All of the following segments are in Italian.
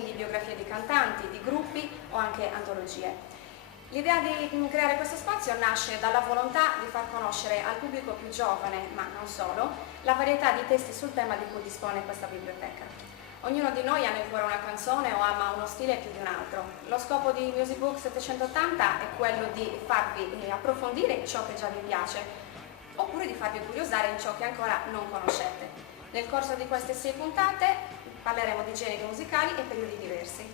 quindi biografie di cantanti, di gruppi o anche antologie. L'idea di creare questo spazio nasce dalla volontà di far conoscere al pubblico più giovane, ma non solo, la varietà di testi sul tema di cui dispone questa biblioteca. Ognuno di noi ha nel cuore una canzone o ama uno stile più di un altro. Lo scopo di Music Book 780 è quello di farvi approfondire ciò che già vi piace, oppure di farvi curiosare in ciò che ancora non conoscete. Nel corso di queste 6 puntate parleremo di generi musicali e periodi diversi.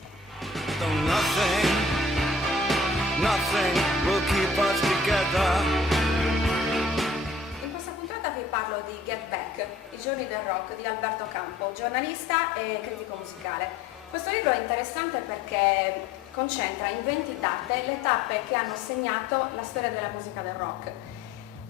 Nothing will keep us together. In questa puntata vi parlo di Get Back, I giorni del rock di Alberto Campo, giornalista e critico musicale. Questo libro è interessante perché concentra in 20 date le tappe che hanno segnato la storia della musica del rock,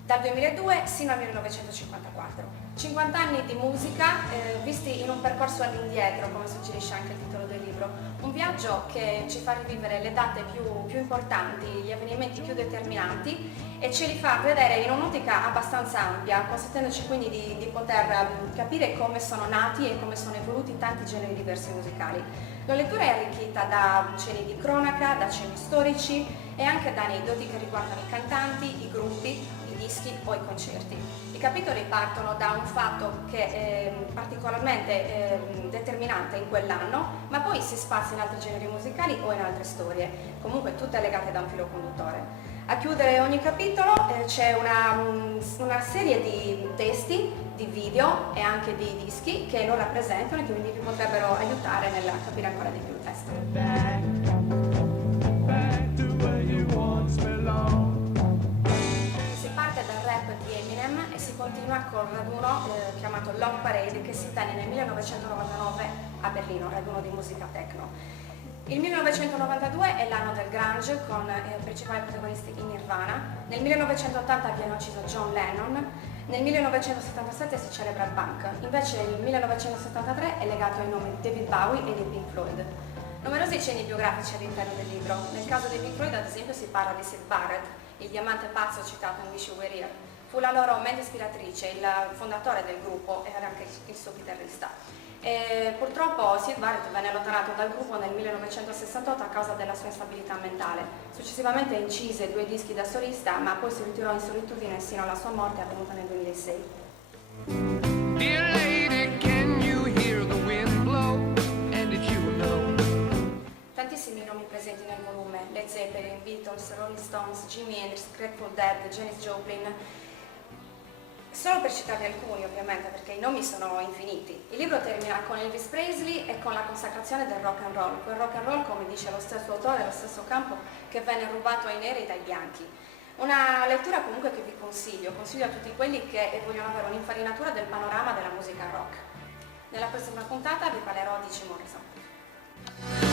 dal 2002 sino al 1954. 50 anni di musica visti in un percorso all'indietro, come suggerisce anche il titolo del libro. Un viaggio che ci fa rivivere le date più importanti, gli avvenimenti più determinanti e ce li fa vedere in un'ottica abbastanza ampia, consentendoci quindi di poter capire come sono nati e come sono evoluti tanti generi diversi musicali. La lettura è arricchita da cenni di cronaca, da cenni storici e anche da aneddoti che riguardano i cantanti, i gruppi, i dischi o i concerti. I capitoli partono da un fatto che è particolarmente determinante in quell'anno, ma poi si spazia in altri generi musicali o in altre storie, comunque tutte legate da un filo conduttore. A chiudere ogni capitolo c'è una serie di testi, di video e anche di dischi che lo rappresentano e che quindi vi potrebbero aiutare nel capire ancora di più il testo. Di Eminem e si continua col raduno chiamato Love Parade che si tenne nel 1999 a Berlino, raduno di musica techno. Il 1992 è l'anno del grunge con i principali protagonisti in Nirvana, nel 1980 viene ucciso John Lennon, nel 1977 si celebra il punk, invece il 1973 è legato ai nomi di David Bowie e di Pink Floyd. Numerosi cenni biografici all'interno del libro, nel caso di Pink Floyd ad esempio si parla di Syd Barrett, il diamante pazzo citato in Wish You Were Here. Fu la loro mente ispiratrice, il fondatore del gruppo e era anche il suo chitarrista. Purtroppo Syd Barrett venne allontanato dal gruppo nel 1968 a causa della sua instabilità mentale. Successivamente incise 2 dischi da solista, ma poi si ritirò in solitudine sino alla sua morte avvenuta nel 2006. Dear lady, can you hear the wind blow? And did you know? Tantissimi nomi presenti nel volume, Led Zeppelin, Beatles, Rolling Stones, Jimi Hendrix, Grateful Dead, Janis Joplin. Solo per citarne alcuni ovviamente, perché i nomi sono infiniti. Il libro termina con Elvis Presley e con la consacrazione del rock and roll, quel rock and roll, come dice lo stesso autore, lo stesso Campo, che venne rubato ai neri dai bianchi. Una lettura comunque che vi consiglio a tutti quelli che vogliono avere un'infarinatura del panorama della musica rock. Nella prossima puntata vi parlerò di Jim Morrison.